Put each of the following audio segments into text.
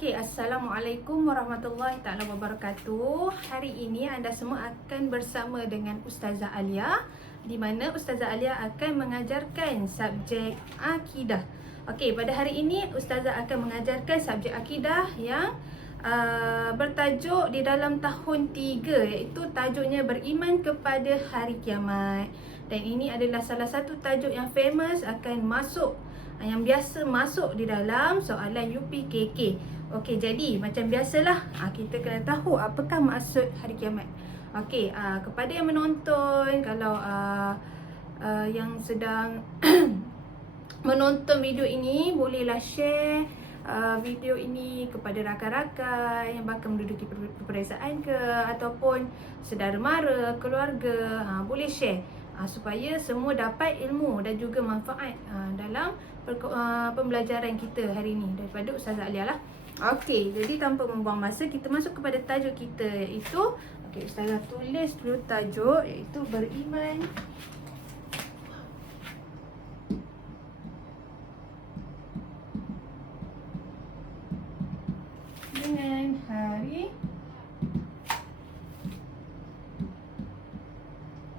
Okey, Assalamualaikum warahmatullahi taala wabarakatuh. Hari ini anda semua akan bersama dengan Ustazah Alia, di mana Ustazah Alia akan mengajarkan subjek akidah. Okey, pada hari ini Ustazah akan mengajarkan subjek akidah yang bertajuk di dalam tahun 3, iaitu tajuknya beriman kepada hari kiamat. Dan ini adalah salah satu tajuk yang famous akan masuk, yang biasa masuk di dalam soalan UPKK. Okey, jadi macam biasalah, kita kena tahu apakah maksud hari kiamat. Okey, kepada yang menonton, kalau yang sedang menonton video ini, bolehlah share video ini kepada rakan-rakan yang bakal menduduki peperiksaan ke, ataupun saudara mara, keluarga. Boleh share supaya semua dapat ilmu dan juga manfaat dalam pembelajaran kita hari ini daripada Ustazah Alia lah. Okey, jadi tanpa membuang masa, kita masuk kepada tajuk kita, iaitu Ustazah tulis dulu tajuk, iaitu beriman dengan hari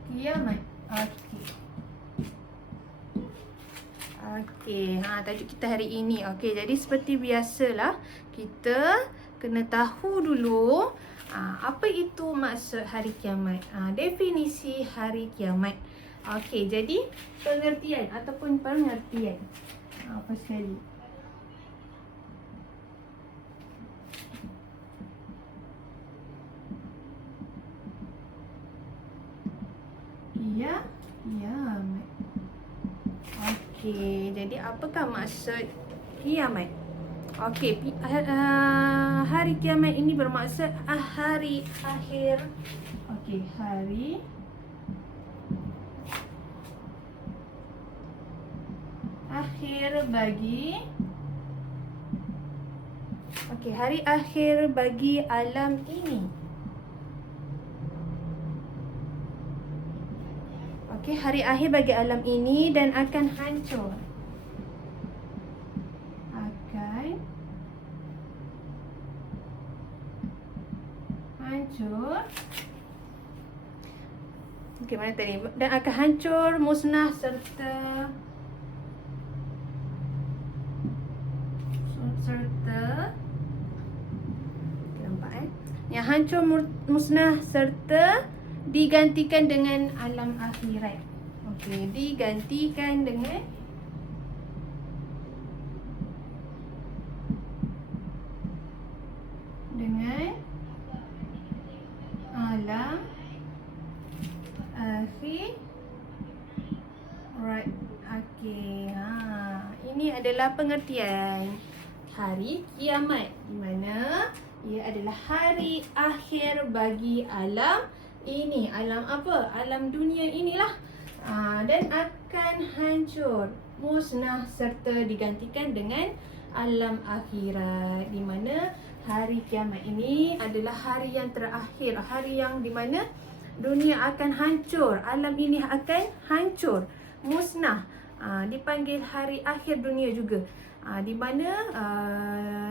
kiamat. Okey, tajuk kita hari ini. Okey, jadi seperti biasalah, kita kena tahu dulu apa itu maksud hari kiamat. Definisi hari kiamat. Okey, jadi pengertian ataupun pengertian. Apa sekali? Kiamat. Okey, jadi apakah maksud kiamat? Okey, hari kiamat ini bermaksud hari akhir. Okey, hari akhir bagi hari akhir bagi alam ini. Okey, hari akhir bagi alam ini dan akan hancur. Okey, mana tadi? Dan akan hancur, musnah serta nampak yang hancur, musnah serta digantikan dengan alam akhirat. Okey, digantikan dengan alam akhirat. Okey, ini adalah pengertian hari kiamat, di mana ia adalah hari akhir bagi alam ini. Alam apa? Alam dunia inilah. Dan akan hancur, musnah serta digantikan dengan alam akhirat, di mana hari kiamat ini adalah hari yang terakhir, hari yang di mana dunia akan hancur, alam ini akan hancur, musnah. Dipanggil hari akhir dunia juga, di mana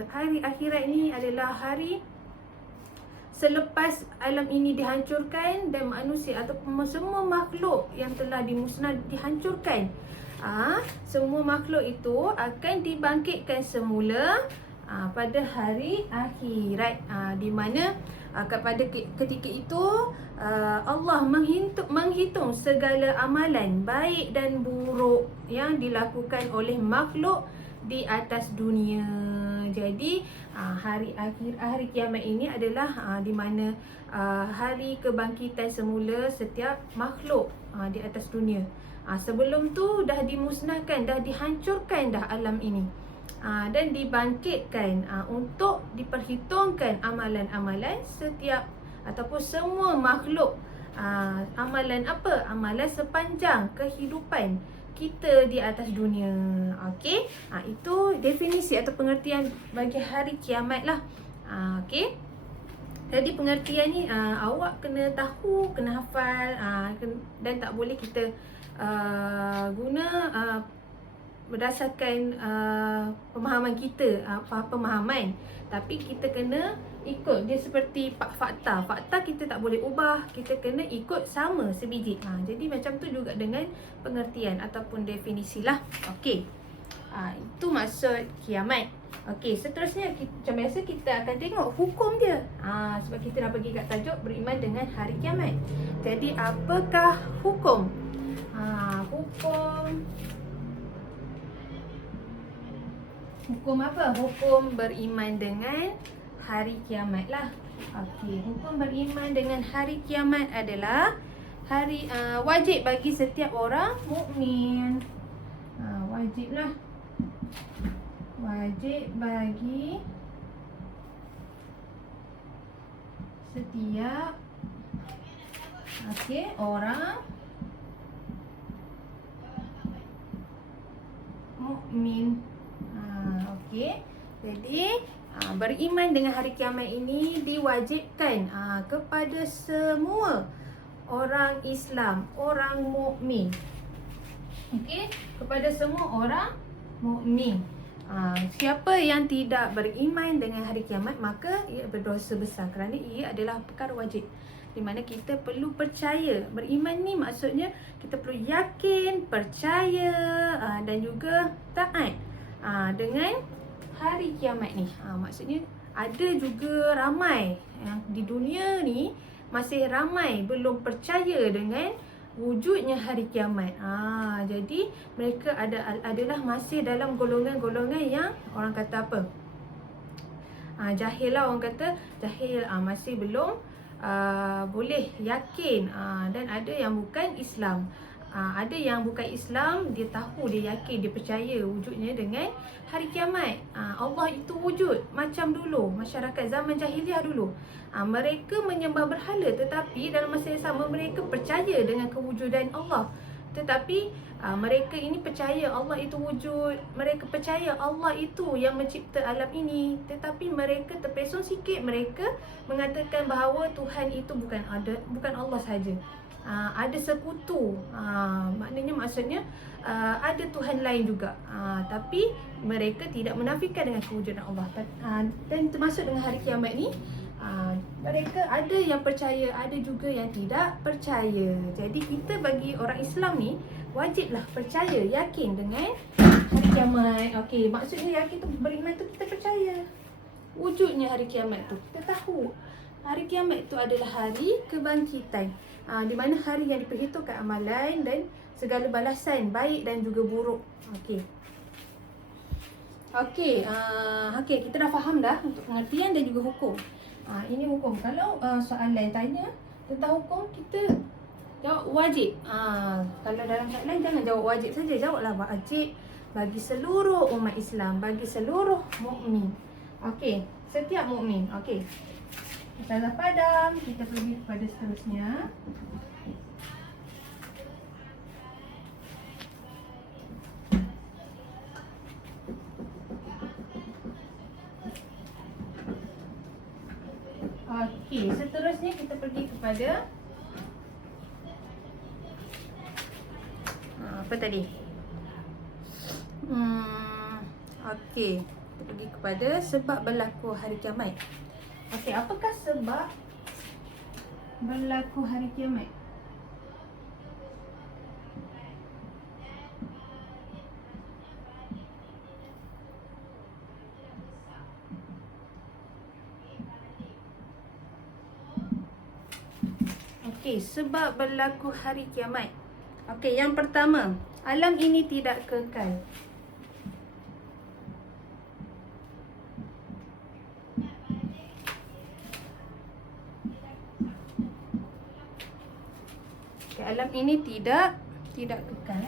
hari akhirat ini adalah hari selepas alam ini dihancurkan dan manusia ataupun semua makhluk yang telah dihancurkan, semua makhluk itu akan dibangkitkan semula pada hari akhirat, di mana pada ketika itu Allah menghitung segala amalan baik dan buruk yang dilakukan oleh makhluk di atas dunia. Jadi hari kiamat ini adalah di mana hari kebangkitan semula setiap makhluk di atas dunia. Sebelum tu dah dimusnahkan, dah dihancurkan dah alam ini, dan dibangkitkan untuk diperhitungkan amalan-amalan setiap ataupun semua makhluk. Amalan apa? Amalan sepanjang kehidupan kita di atas dunia. Okey, itu definisi atau pengertian bagi hari kiamat lah. Okey, jadi pengertian ni awak kena tahu, kena hafal, dan tak boleh kita guna berdasarkan pemahaman kita, pemahaman. Tapi kita kena ikut dia seperti fakta. Fakta kita tak boleh ubah, kita kena ikut sama sebiji. Jadi macam tu juga dengan pengertian ataupun definisi lah. Okey. Itu maksud kiamat. Okey, seterusnya macam biasa kita akan tengok hukum dia. Sebab kita dah pergi kat tajuk beriman dengan hari kiamat. Jadi apakah hukum? Hukum apa? Hukum beriman dengan hari kiamat lah. Okey, hukum beriman dengan hari kiamat adalah wajib bagi setiap orang mukmin. Wajiblah. Wajib bagi setiap orang mukmin. Jadi beriman dengan hari kiamat ini diwajibkan kepada semua orang Islam, orang mukmin. Kepada semua orang mukmin. Siapa yang tidak beriman dengan hari kiamat, maka ia berdosa besar kerana ia adalah perkara wajib, di mana kita perlu percaya. Beriman ni maksudnya kita perlu yakin, percaya dan juga taat dengan hari kiamat ni. Maksudnya ada juga ramai yang di dunia ni masih ramai belum percaya dengan wujudnya hari kiamat. Jadi mereka adalah masih dalam golongan-golongan yang orang kata apa? Jahil lah, orang kata jahil, masih belum boleh yakin. Dan ada yang bukan Islam. Ada yang bukan Islam, dia tahu, dia yakin, dia percaya wujudnya dengan hari kiamat. Allah itu wujud macam dulu, masyarakat zaman jahiliah dulu. Mereka menyembah berhala, tetapi dalam masa yang sama mereka percaya dengan kewujudan Allah. Tetapi mereka ini percaya Allah itu wujud, mereka percaya Allah itu yang mencipta alam ini. Tetapi mereka terpesong sikit, mereka mengatakan bahawa Tuhan itu bukan Allah sahaja. Ada sekutu, maksudnya ada Tuhan lain juga. Tapi mereka tidak menafikan dengan kewujudan Allah. Dan termasuk dengan hari kiamat ni, mereka ada yang percaya, ada juga yang tidak percaya. Jadi kita bagi orang Islam ni wajiblah percaya, yakin dengan hari kiamat. Okey, maksudnya yakin tu, beriman tu kita percaya wujudnya hari kiamat tu. Kita tahu hari kiamat tu adalah hari kebangkitan, di mana hari yang diperhitungkan amalan dan segala balasan baik dan juga buruk. Okey, kita dah faham dah untuk pengertian dan juga hukum. Ini hukum. Kalau soalan tanya tentang hukum, kita jawab wajib. Kalau dalam soalan jangan jawab wajib saja, jawablah wajib bagi seluruh umat Islam, bagi seluruh mukmin. Okey, setiap mukmin. Okey. Kita dah padam, kita pergi kepada seterusnya. Okey, seterusnya kita pergi kepada apa tadi? Okey, kita pergi kepada sebab berlaku hari kiamat. Okey, apakah sebab berlaku hari kiamat? Okey, sebab berlaku hari kiamat. Okey, yang pertama, alam ini tidak kekal. Okay, alam ini tidak kekal.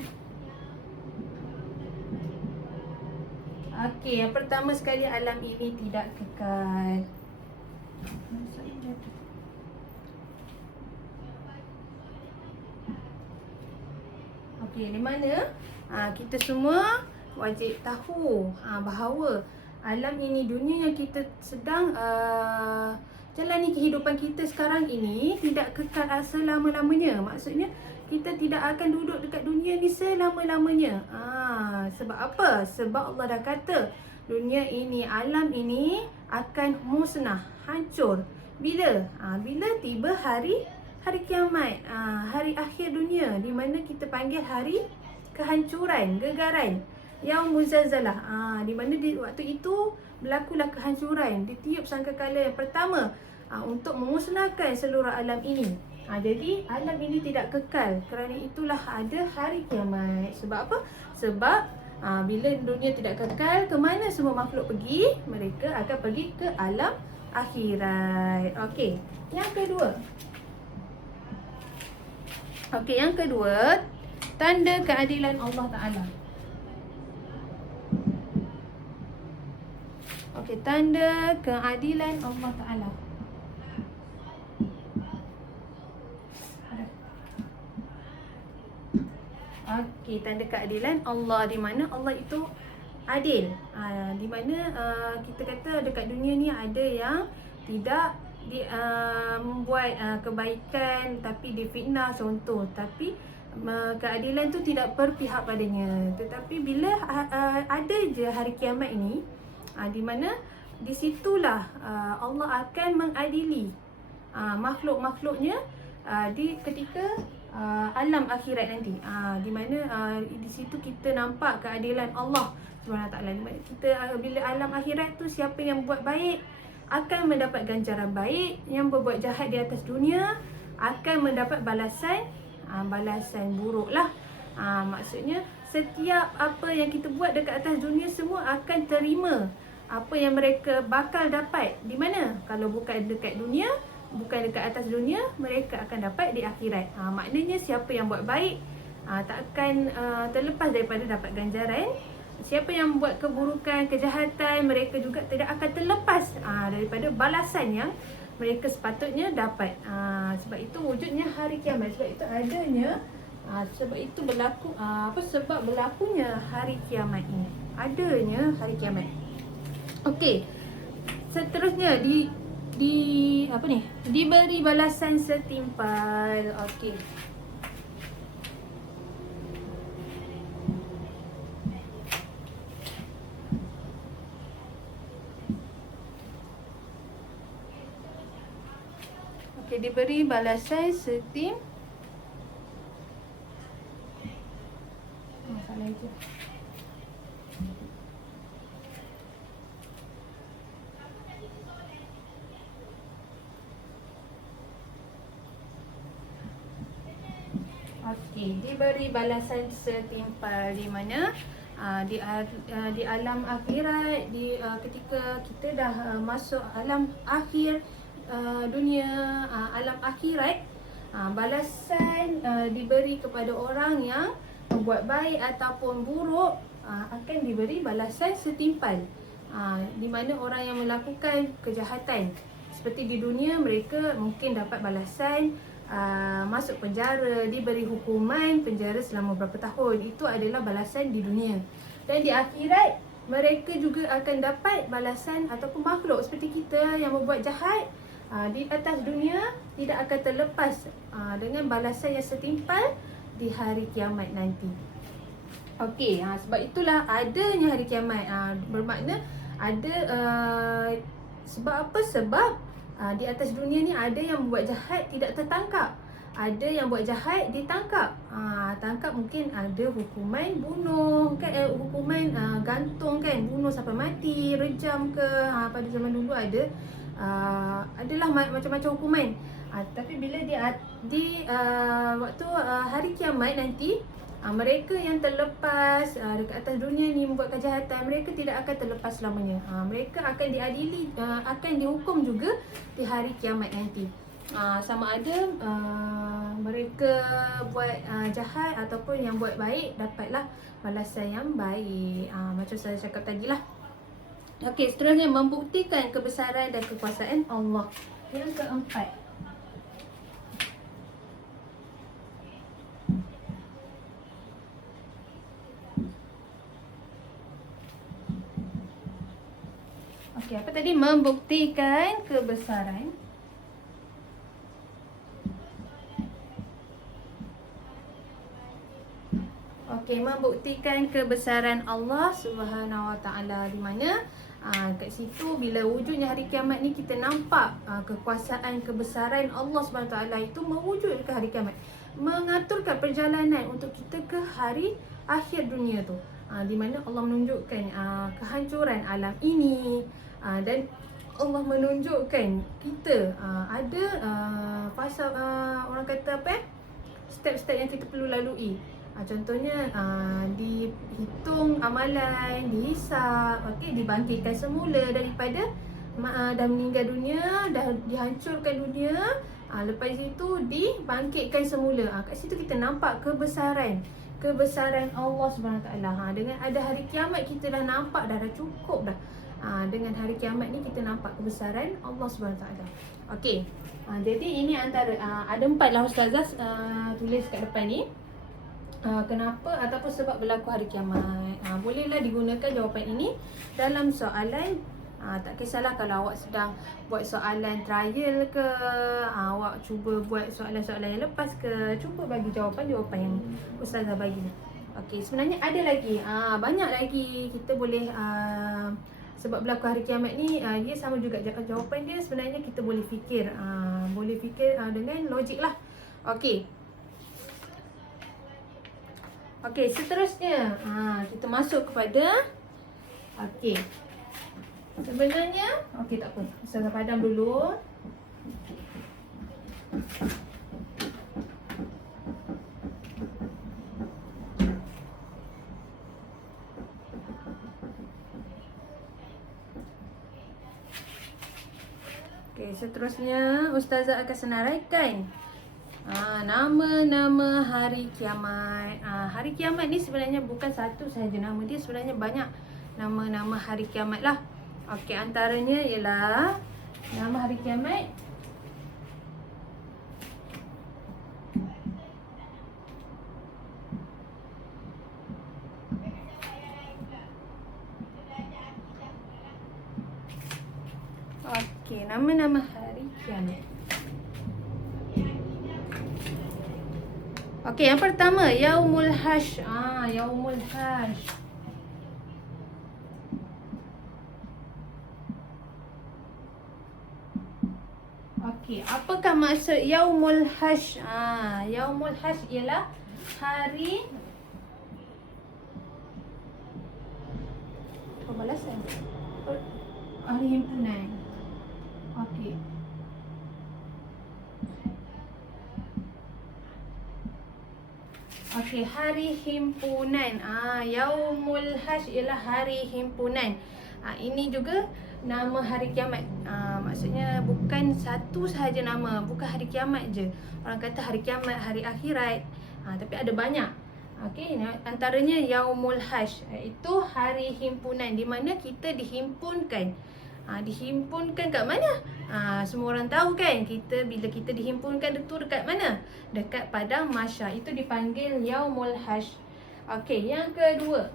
Okey, yang pertama sekali, alam ini tidak kekal. Okey, di mana kita semua wajib tahu bahawa alam ini, dunia yang kita sedang jalani kehidupan kita sekarang ini tidak kekal selama-lamanya. Maksudnya kita tidak akan duduk dekat dunia ni selama-lamanya. Sebab apa? Sebab Allah dah kata dunia ini, alam ini akan musnah, hancur. Bila? Bila tiba hari kiamat, hari akhir dunia, di mana kita panggil hari kehancuran, gegaran, Yaumuz Zalzalah. Di mana di waktu itu berlakulah kehancuran, ditiup sangkakala yang pertama untuk memusnahkan seluruh alam ini. Jadi alam ini tidak kekal. Kerana itulah ada hari kiamat. Sebab apa? Sebab bila dunia tidak kekal, ke mana semua makhluk pergi? Mereka akan pergi ke alam akhirat. Okey, yang kedua. Okey, yang kedua, tanda keadilan Allah Ta'ala. Okey, tanda keadilan Allah Ta'ala. Okey, tanda keadilan Allah, di mana Allah itu adil. Di mana kita kata dekat dunia ni ada yang tidak membuat kebaikan tapi difitnah contoh, tapi keadilan tu tidak berpihak padanya. Tetapi bila ada je hari kiamat ini, di mana di situlah Allah akan mengadili makhluk-makhluknya di ketika alam akhirat nanti. Di mana di situ kita nampak keadilan Allah SWT. Di mana kita bila alam akhirat tu, siapa yang buat baik akan mendapat ganjaran baik, yang berbuat jahat di atas dunia akan mendapat balasan buruk lah. Maksudnya setiap apa yang kita buat dekat atas dunia, semua akan terima apa yang mereka bakal dapat. Di mana? Kalau bukan dekat dunia, bukan dekat atas dunia, mereka akan dapat di akhirat. Maknanya siapa yang buat baik tak akan terlepas daripada dapat ganjaran. Siapa yang buat keburukan, kejahatan, mereka juga tidak akan terlepas daripada balasan yang mereka sepatutnya dapat. Sebab itu wujudnya hari kiamat. Sebab itu adanya, sebab itu berlaku, sebab berlakunya hari kiamat ini. Adanya hari kiamat. Okey. Seterusnya diberi balasan setimpal. Okey. Okey, diberi balasan setimpal. Masalah itu. Okey, diberi balasan setimpal, di mana di alam akhirat, ketika kita dah masuk alam akhir dunia, alam akhirat, balasan diberi kepada orang yang membuat baik ataupun buruk, akan diberi balasan setimpal. Di mana orang yang melakukan kejahatan, seperti di dunia, mereka mungkin dapat balasan masuk penjara, diberi hukuman penjara selama berapa tahun. Itu adalah balasan di dunia. Dan di akhirat, mereka juga akan dapat balasan, ataupun makhluk seperti kita yang membuat jahat di atas dunia tidak akan terlepas dengan balasan yang setimpal di hari kiamat nanti. Okey, sebab itulah adanya hari kiamat. Bermakna ada sebab apa? Sebab di atas dunia ni ada yang buat jahat tidak tertangkap, ada yang buat jahat ditangkap. Tangkap mungkin ada hukuman bunuh kan, hukuman gantung kan, bunuh sampai mati, rejam ke. Pada zaman dulu adalah macam-macam hukuman. Tapi bila di waktu hari kiamat nanti, mereka yang terlepas dekat atas dunia ni membuat kejahatan, mereka tidak akan terlepas selamanya. Mereka akan diadili, akan dihukum juga di hari kiamat nanti. Sama ada mereka buat jahat ataupun yang buat baik, dapatlah balasan yang baik. Macam saya cakap tadi lah. Okey, seterusnya membuktikan kebesaran dan kekuasaan Allah. Yang keempat, okey, apa tadi? Membuktikan kebesaran Okey, Okey, membuktikan kebesaran Allah Subhanahu Wa Taala, di mana kat situ bila wujudnya hari kiamat ni kita nampak kekuasaan kebesaran Allah Subhanahu Wa Taala itu mewujud ke hari kiamat, mengaturkan perjalanan untuk kita ke hari akhir dunia tu. Di mana Allah menunjukkan kehancuran alam ini, dan Allah menunjukkan kita ada fasa orang kata apa step-step yang kita perlu lalui. Contohnya dihitung amalan, dihisap, okey, dibangkitkan semula daripada dah meninggal dunia, dah dihancurkan dunia, lepas itu dibangkitkan semula. Kat situ kita nampak kebesaran Allah Subhanahu Taala. Dengan ada hari kiamat kita dah nampak dah cukup dah. Dengan hari kiamat ni kita nampak kebesaran Allah Subhanahu Taala. Okey. Jadi ini antara ada 4 lah ustazah tulis kat depan ni. Kenapa ataupun sebab berlaku hari kiamat. Bolehlah digunakan jawapan ini dalam soalan. Tak kisahlah kalau awak sedang buat soalan trial ke, awak cuba buat soalan-soalan yang lepas ke, cuba bagi jawapan yang ustazah bagi. Okey, sebenarnya ada lagi, banyak lagi kita boleh sebab berlaku hari kiamat ni, dia sama juga jawapan dia. Sebenarnya kita boleh fikir, dengan logik lah. Okey. Okey, seterusnya kita masuk kepada sebenarnya tak apa. Ustazah padam dulu. Okey, seterusnya ustazah akan senaraikan nama-nama hari kiamat. Hari kiamat ni sebenarnya bukan satu sahaja nama dia, sebenarnya banyak nama-nama hari kiamat lah. Okey, antaranya ialah nama hari kiamat nama-nama hari kiamat. Okey, yang pertama Yaumul Hash. Yaumul Hash. Okey, apakah maksud Yaumul Hash? Yaumul Hash ialah hari pembalasan. Hari himpunan. Okey. Okey, hari himpunan. Yaumul Hash ialah hari himpunan. Ini juga nama hari kiamat. Maksudnya bukan satu sahaja nama, bukan hari kiamat je. Orang kata hari kiamat, hari akhirat. Tapi ada banyak. Okey, antaranya Yaumul Hash, iaitu hari himpunan di mana kita dihimpunkan. Dihimpunkan kat mana? Semua orang tahu kan, bila kita dihimpunkan itu dekat mana? Dekat padang mahsyar. Itu dipanggil Yaumul Hash. Okey, yang kedua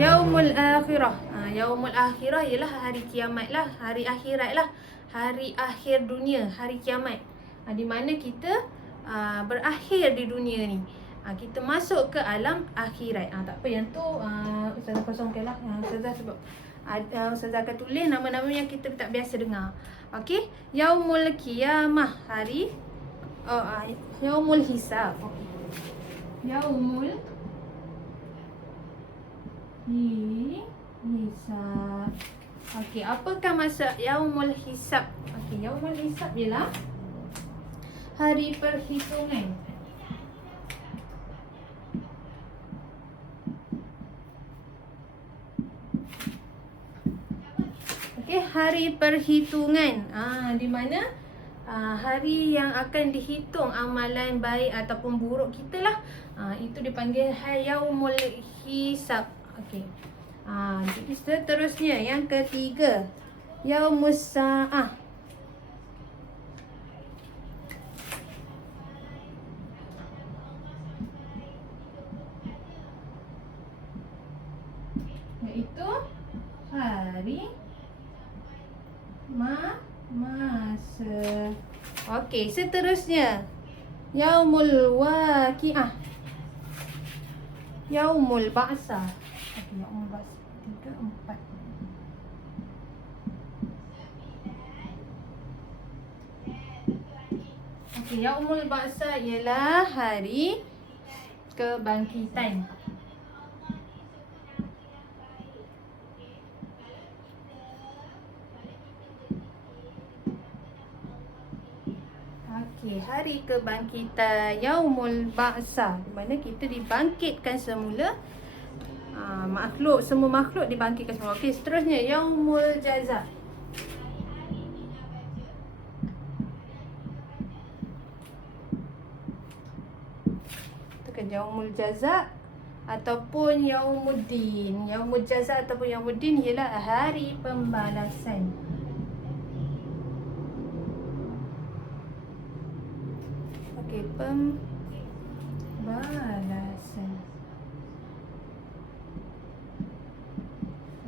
Yaumul Akhirah. Yaumul Akhirah ialah hari kiamat lah, hari akhirat lah, hari akhir dunia, hari kiamat. Di mana kita berakhir di dunia ni. Kita masuk ke alam akhirat. Tak apa, yang tu ustazah kosongkan lah. Ustazah sebab ustazah akan tulis nama-nama yang kita tak biasa dengar. Okey, Yaumul Qiyamah, hari Yaumul Hisab. Yaumul Hisab. Okey, apakah maksud Yaumul Hisab? Okey, Yaumul Hisab ialah hari perhitungan. Okey, hari perhitungan. Di mana hari yang akan dihitung amalan baik ataupun buruk kita lah. Itu dipanggil Yaumul Hisab. Okey. Jadi seterusnya yang ketiga, Yaumus Sa'ah. Iaitu hari masa. Okey, seterusnya Yaumul waqi'ah. Yaumul ba'sah. Okey, yaumul ba'sah. 3, 4. Okey, yaumul ba'sah ialah hari kebangkitan. Okey, hari kebangkitan Yaumul Ba'sah, di mana kita dibangkitkan semula. Semua makhluk dibangkitkan semula. Okey, seterusnya Yaumul Jaza. Tekan Yaumul Jaza ataupun Yaumuddin. Yaumul Jaza ataupun Yaumuddin ialah hari pembalasan. Okey, pembalasan.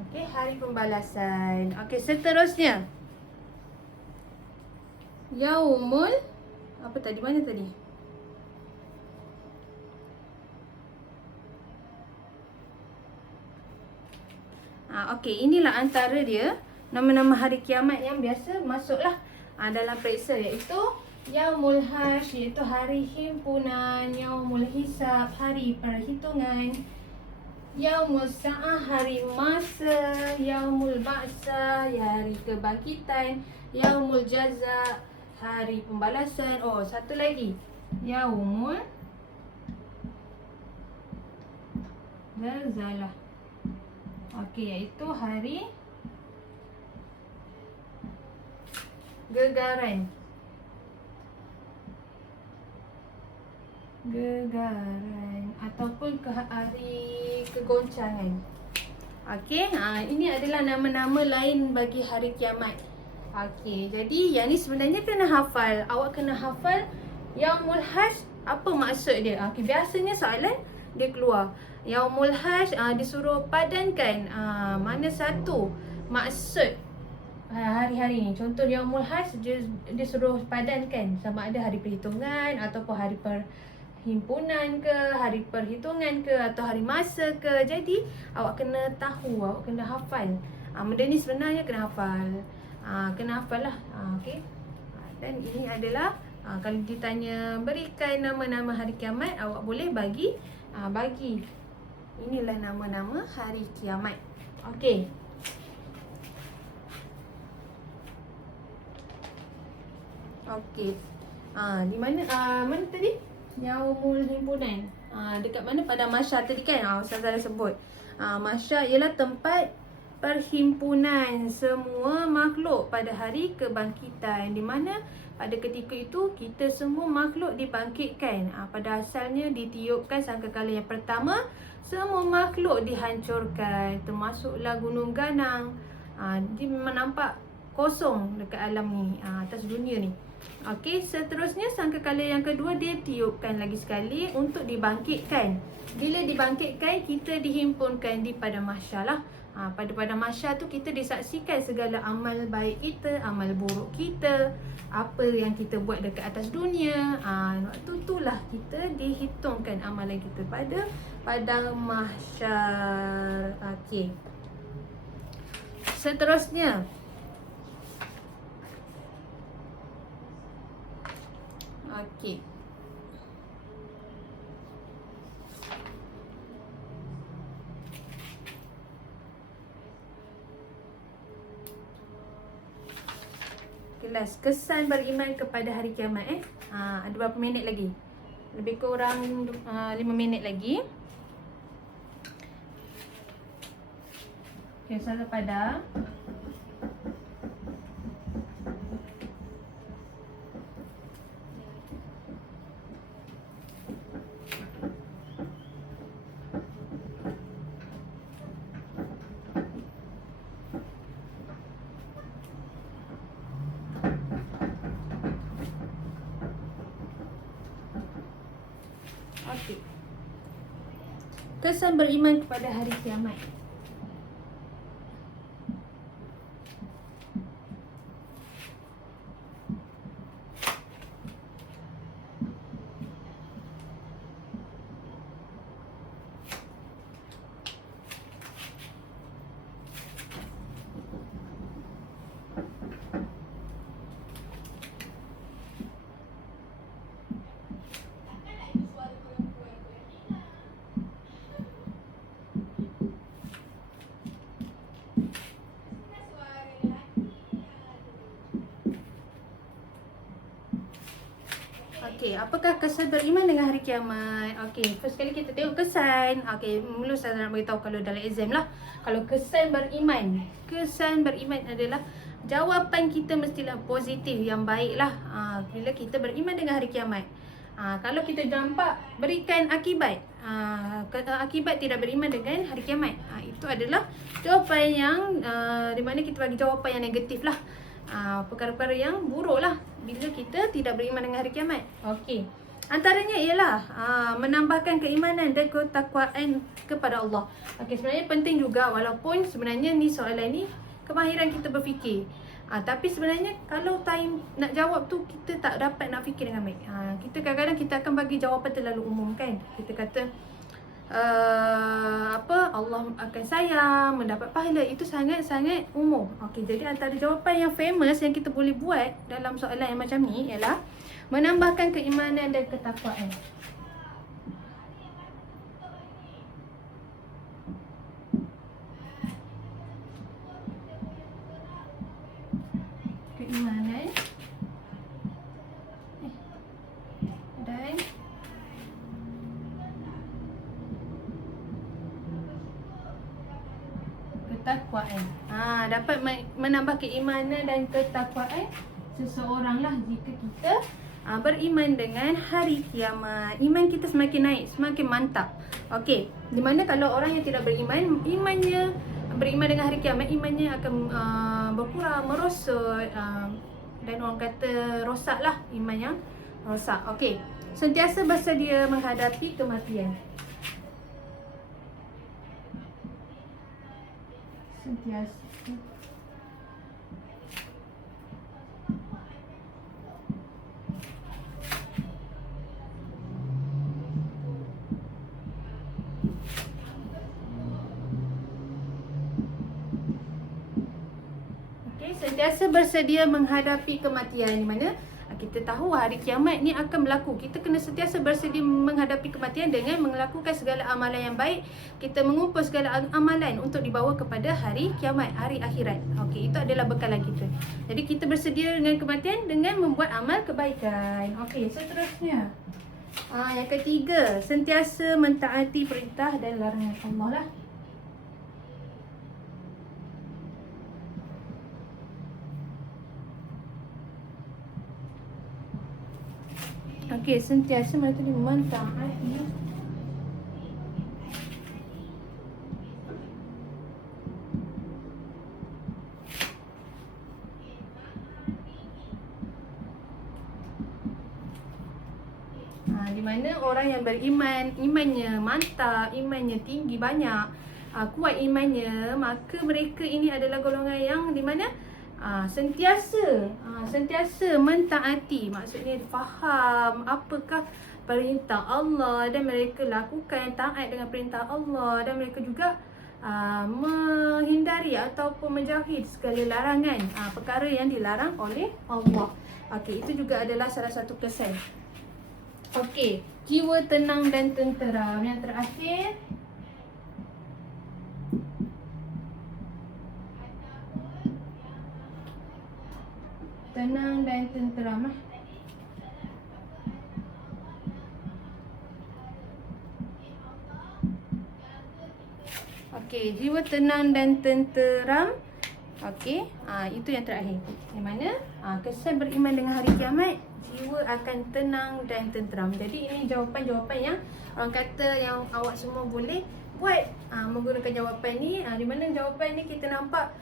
Okey, hari pembalasan. Okey, seterusnya Yaumul apa tadi? Mana tadi? Okey, inilah antara dia nama-nama hari kiamat yang biasa masuklah dalam periksa, iaitu Yaumul Hash, iaitu hari himpunan. Yaumul Hisab, hari perhitungan. Yaumul Sa'ah, hari masa. Yaumul Ba'sah, hari kebangkitan. Yaumul Jaza, hari pembalasan. Oh, satu lagi, Yaumul Zazalah. Okey, iaitu hari gegaran. Ataupun hari kegoncangan. Okey, ini adalah nama-nama lain bagi hari kiamat. Okey, jadi yang ni sebenarnya kena hafal. Awak kena hafal Yaumul Hash, apa maksud dia. Okey, biasanya soalan dia keluar Yaumul Hash, disuruh padankan mana satu maksud hari-hari ni. Contoh Yaumul Hash, dia suruh padankan sama ada hari perhitungan ataupun hari himpunan ke, hari perhitungan ke, atau hari masa ke. Jadi awak kena tahu, awak kena hafal. Benda ni sebenarnya kena hafal. Kena hafal lah. Okey. Dan ini adalah kalau ditanya berikan nama-nama hari kiamat, awak boleh bagi. Inilah nama-nama hari kiamat. Okey. Okey. Di mana mana tadi? Yaumul himpunan. Dekat mana? Pada Mahsyar tadi kan? Ustazah dah sebut. Mahsyar ialah tempat perhimpunan semua makhluk pada hari kebangkitan, di mana pada ketika itu kita semua makhluk dibangkitkan. Pada asalnya ditiupkan sangkakala yang pertama, semua makhluk dihancurkan, termasuklah gunung ganang. Dia memang nampak kosong dekat alam ni, atas dunia ni. Okey, seterusnya sangkakala yang kedua dia tiupkan lagi sekali untuk dibangkitkan. Bila dibangkitkan, kita dihimpunkan di padang mahsyar lah. Pada padang mahsyar tu kita disaksikan segala amal baik kita, amal buruk kita, apa yang kita buat dekat atas dunia. Waktu itulah kita dihitungkan amalan kita pada padang mahsyar. Okey. Seterusnya okey. Kelas kesan beriman kepada hari kiamat. Ada berapa minit lagi? Lebih kurang 5 minit lagi. Okey, Ustazah Pada. Okey. Kesan beriman kepada hari kiamat. apakah kesan beriman dengan hari kiamat? Okey, first kali kita tengok kesan. Okey, mula saya nak beritahu kalau dalam exam lah. Kalau kesan beriman adalah jawapan kita mestilah positif, yang baik lah. Bila kita beriman dengan hari kiamat. Kalau kita nampak berikan akibat, akibat tidak beriman dengan hari kiamat, itu adalah jawapan yang di mana kita bagi jawapan yang negatif lah. Perkara-perkara yang buruk lah bila kita tidak beriman dengan hari kiamat. Okey, antaranya ialah menambahkan keimanan dan ketakwaan kepada Allah. Okey, sebenarnya penting juga, walaupun sebenarnya ni soalan ni kemahiran kita berfikir. Tapi sebenarnya kalau time nak jawab tu kita tak dapat nak fikir dengan baik. Kita kadang-kadang kita akan bagi jawapan terlalu umum kan. Kita kata Allah akan sayang, mendapat pahala, itu sangat-sangat umum. Okey, jadi antara jawapan yang famous yang kita boleh buat dalam soalan yang macam ni ialah menambahkan keimanan dan ketakwaan. Keimanan dan ketakwaan. Dapat menambah keimanan dan ketakwaan seseorang lah jika kita beriman dengan hari kiamat. Iman kita semakin naik, semakin mantap. Okey, di mana kalau orang yang tidak beriman, beriman dengan hari kiamat, imannya akan berkurang, merosot, dan orang kata rosak lah, iman yang rosak. Okey, sentiasa bersedia menghadapi kematian. Sentiasa sentiasa bersedia menghadapi kematian, di mana kita tahu hari kiamat ni akan berlaku. Kita kena sentiasa bersedia menghadapi kematian dengan melakukan segala amalan yang baik. Kita mengumpul segala amalan untuk dibawa kepada hari kiamat, hari akhirat. Okey, itu adalah bekalan kita. Jadi kita bersedia dengan kematian dengan membuat amal kebaikan. Okey, seterusnya. Yang ketiga, sentiasa mentaati perintah dan larangan Allah lah. Okey, sentiasa mentaati di mana orang yang beriman, imannya mantap, imannya tinggi, banyak, kuat imannya, maka mereka ini adalah golongan yang di mana sentiasa mentaati. Maksudnya faham apakah perintah Allah dan mereka lakukan, taat dengan perintah Allah, dan mereka juga menghindari ataupun menjauhi segala larangan, perkara yang dilarang oleh Allah. Okey, itu juga adalah salah satu kesan. Okey, jiwa tenang dan tenteram. Yang terakhir, tenang dan tenteram. Okey, jiwa tenang dan tenteram. Okey, itu yang terakhir. Yang mana kesan beriman dengan hari kiamat, jiwa akan tenang dan tenteram. Jadi ini jawapan-jawapan yang orang kata yang awak semua boleh buat menggunakan jawapan ni. Di mana jawapan ni kita nampak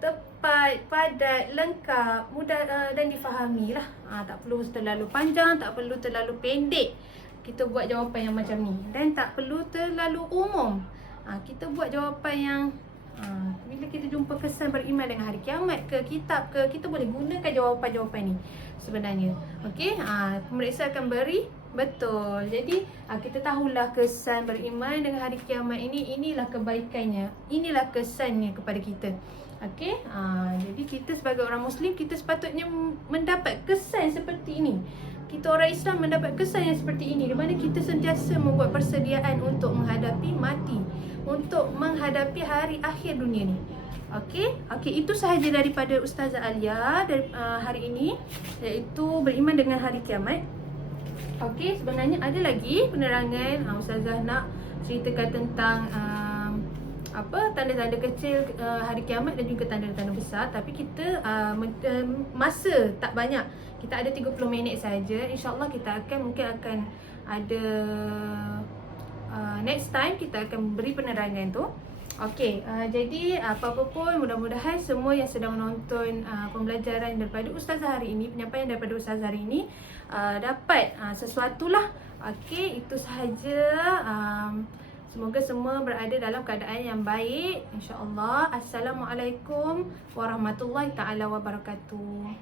tepat, padat, lengkap, mudah dan difahami lah. Tak perlu terlalu panjang, tak perlu terlalu pendek. Kita buat jawapan yang macam ni. Dan tak perlu terlalu umum. Kita buat jawapan yang bila kita jumpa kesan beriman dengan hari kiamat ke kitab ke, kita boleh gunakan jawapan-jawapan ni sebenarnya. Okey, pemeriksa akan beri betul. Jadi kita tahulah kesan beriman dengan hari kiamat ini, inilah kebaikannya, inilah kesannya kepada kita. Okey, jadi kita sebagai orang Muslim, kita sepatutnya mendapat kesan seperti ini. Kita orang Islam mendapat kesan yang seperti ini, di mana kita sentiasa membuat persediaan untuk menghadapi mati, untuk menghadapi hari akhir dunia ni. Okey, itu sahaja daripada Ustazah Alia dari hari ini, iaitu beriman dengan hari kiamat. Okey, sebenarnya ada lagi penerangan. Ustazah nak ceritakan tentang tanda-tanda kecil hari kiamat dan juga tanda-tanda besar. Tapi kita masa tak banyak. Kita ada 30 minit saja. InsyaAllah kita mungkin akan ada next time kita akan beri penerangan tu. Okey, jadi apa-apa pun mudah-mudahan semua yang sedang menonton pembelajaran daripada Ustazah hari ini, penyampaian daripada Ustazah hari ini dapat sesuatu lah. Okey, itu sahaja. Semoga semua berada dalam keadaan yang baik, insya-Allah. Assalamualaikum warahmatullahi taala wabarakatuh.